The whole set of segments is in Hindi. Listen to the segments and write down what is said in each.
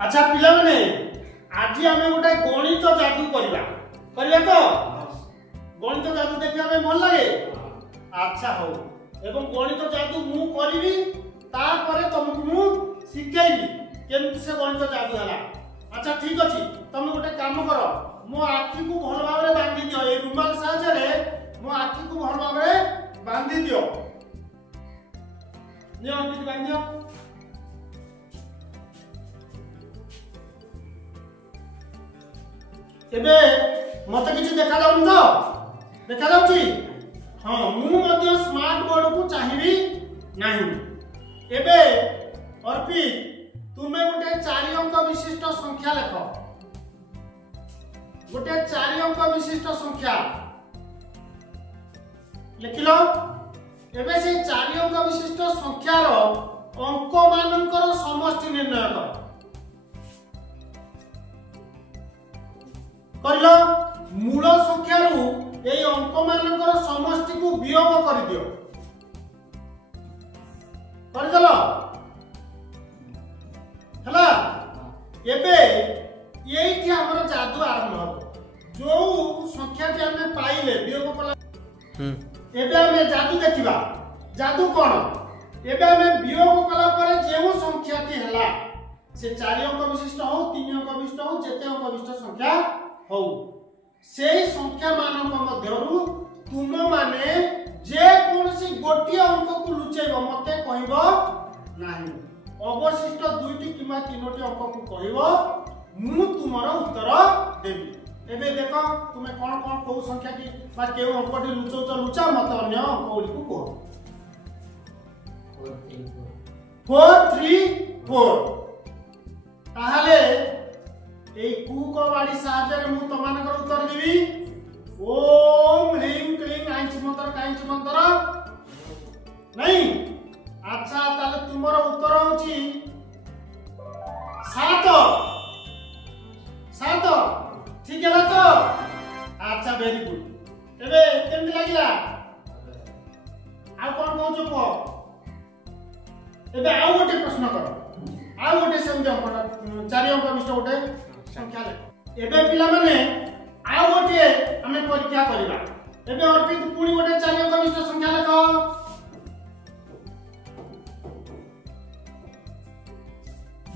अच्छा पिला माने आज आमे गोटे गणित जादू करबा तो गणित जादू देखिया में मन लागे। अच्छा हो एवं गणित जादू मु करबी तापर तुमको मु सिखाइबी केमति से गणित जादू हला। अच्छा ठीक अछि तुम गोटे काम कर मो आखी को भल भाव रे बांधी दियो ए रुमाल साहाय्य रे मो आखी को भल भाव रे बांधी दियो नियो किति बांधी दियो। एबे मते किछि देखा जाउन तो देखा जाउची। हां मु मध्ये स्मार्ट बोर्ड को चाहिबी नाही। एबे अर्पित तुमे गोटे 4 अंक विशिष्ट संख्या लेख गोटे 4 अंक विशिष्ट संख्या लिखिलो। एबे से 4 अंक विशिष्ट संख्यार अंक मानकर समष्टि निर्णय करलो। मूल संख्यारू एई अंक मानकर समष्टि को वियोग कर दियो कर देलो हला। एबे एई कि हमर जादू आरंभ हो जो संख्या के हमें पाइले वियोग कला। एबे हमें जादू देखिबा। जादू कोन एबे हमें वियोग कला पर जेउ संख्या ती हला से 4 अंक विशिष्ट हो 3 अंक विशिष्ट हो जेते अंक विशिष्ट संख्या हो सेही संख्या मानक मध्यरु तुम माने जे कोनसी गोटी अंक को लुचेबो मते कहबो नाही। अवशिष्ट 2टी किमा 3टी अंक को कहबो मु तुमर उत्तर देबी। एबे देखो तुमे कोन कोन को संख्या की बा केउ अंकटी लुचो तो लुचा मते अन्य अंक गुडी को कहो। 4 3 4 ताहाले एई कुकवाड़ी साहाय्य मु तमानकर उत्तर देबी। ओम ह्रीम क्लीम आइंच मंत्र काइंच मंत्र नहीं। अच्छा ताले तुमर उत्तर होची 7 7 ठीक है तो। अच्छा वेरी गुड। एबे केमति लागिला आ कोन कहू को एबे आ गोटे प्रश्न कर आ गोटे संख्या 4 अंक विशिष्ट गोटे संख्या ले। एबे पिला माने आ गोटे हमें परीक्षा करबा। एबे अर्पित पुनी गोटे 4 अंक विशिष्ट संख्या लेख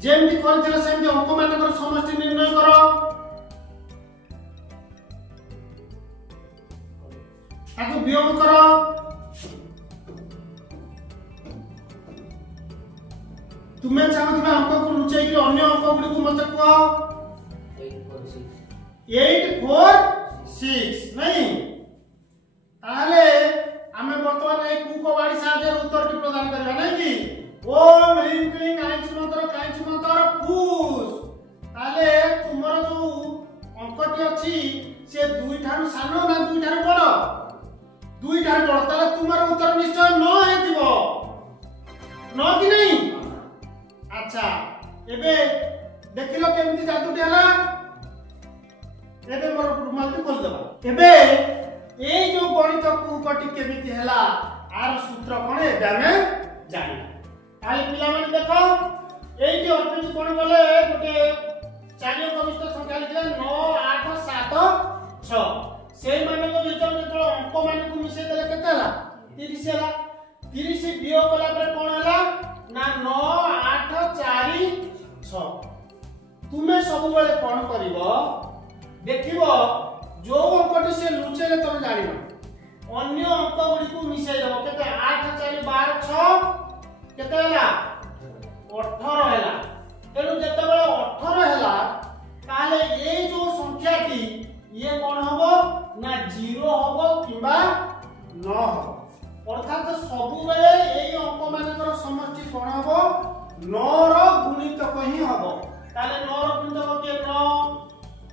जेमति करथिला सेमति अंक मानकर समष्टि निर्णय करो। ताको वियोग करो। तुमे चाहथिबा अंक को लुचै कि अन्य अंक गुडी को मते कहो। 8 4 6 नहीं ताले हमें वर्तमान एक कुकवाड़ी साहाय्य उत्तर टी प्रदान करबा नहीं कि ओम ह्रीम क्लीम आइंच मंत्र काइंच मंत्र फूस। ताले तुमरो जो अंकटी अछि से 2 ठारू सानो ना 2 ठारू बड़ 2 ठारू बड़ ताले तुमरो उत्तर निश्चय 9 हेतिबो 9 कि नहीं। अच्छा एबे देखिलो केमति जादूटी हला। एबे मोर रुमाल के खोल देबा। एबे ए जो गणित कुकटी केमिति हला आर सूत्र कोन एबे हमें जानि। ताले पिला माने देखो एई जो अर्पित कोन बोले गोटे 4 अंक विशिष्ट संख्या लिखले 9 8 7 6 सेई माने को भीतर जो अंक माने को मिसे देले केते हला 30 हला। 30 वियोग कला पर कोन हला ना 9 8 4 6। तुमे सब बेले कोन करिवो देखिबो जो अंकटी से लुचेले तुम जानिबो अन्य अंक गुडी को मिसाई दबो केते 8 4 12 6 केते हला 18 हला। तेनु जते बेले 18 हला ताले ए जो संख्याटी ये कोन हबो ना 0 हबो किबा 9 हबो। अर्थात सब बेले एई अंक मानकर समष्टि कोन हबो 9 रो गुणितक ही हबो। ताले 9 रो गुणितक के 9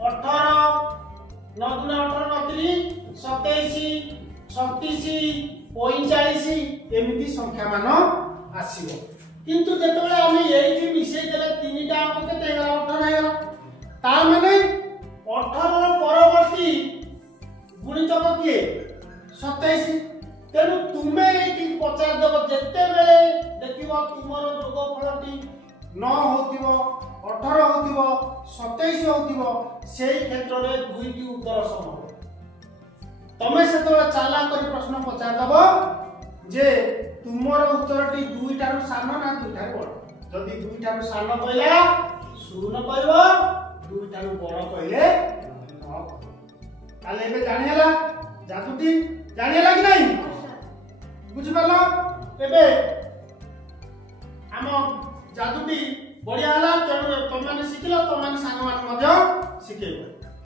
18 9 गुना 18 29 27 36 45 एमिति संख्या मान आसीबो। किंतु जेतबेले हम एठी मिसै देले तीनटा अंक केते 18 हेला ता माने 18 रो परवर्ती गुणितक के 27। तेनु तुमे एठी पचार देबो जेते बेले देखिबो तुमरो जोगफलटी 9 होतिबो 18 होतिबो होउथिबो 27 होउथिबो सेही क्षेत्र रे दुईटी उत्तर सम तमे से तो चाला करी प्रश्न पचार दबो जे तुमर उत्तरटी दुईटारु सानो ना दुईटारु बड़ जदि दुईटारु सानो कहला शून्य कहबो दुईटारु बड़ कहले न ताले एबे जानि हला जादुटी जानि हला कि नहीं बुझि पालो एबे हम जादुटी बढ़िया हला तमे शिखिलो तमे सांग मान मध्य शिखेबो।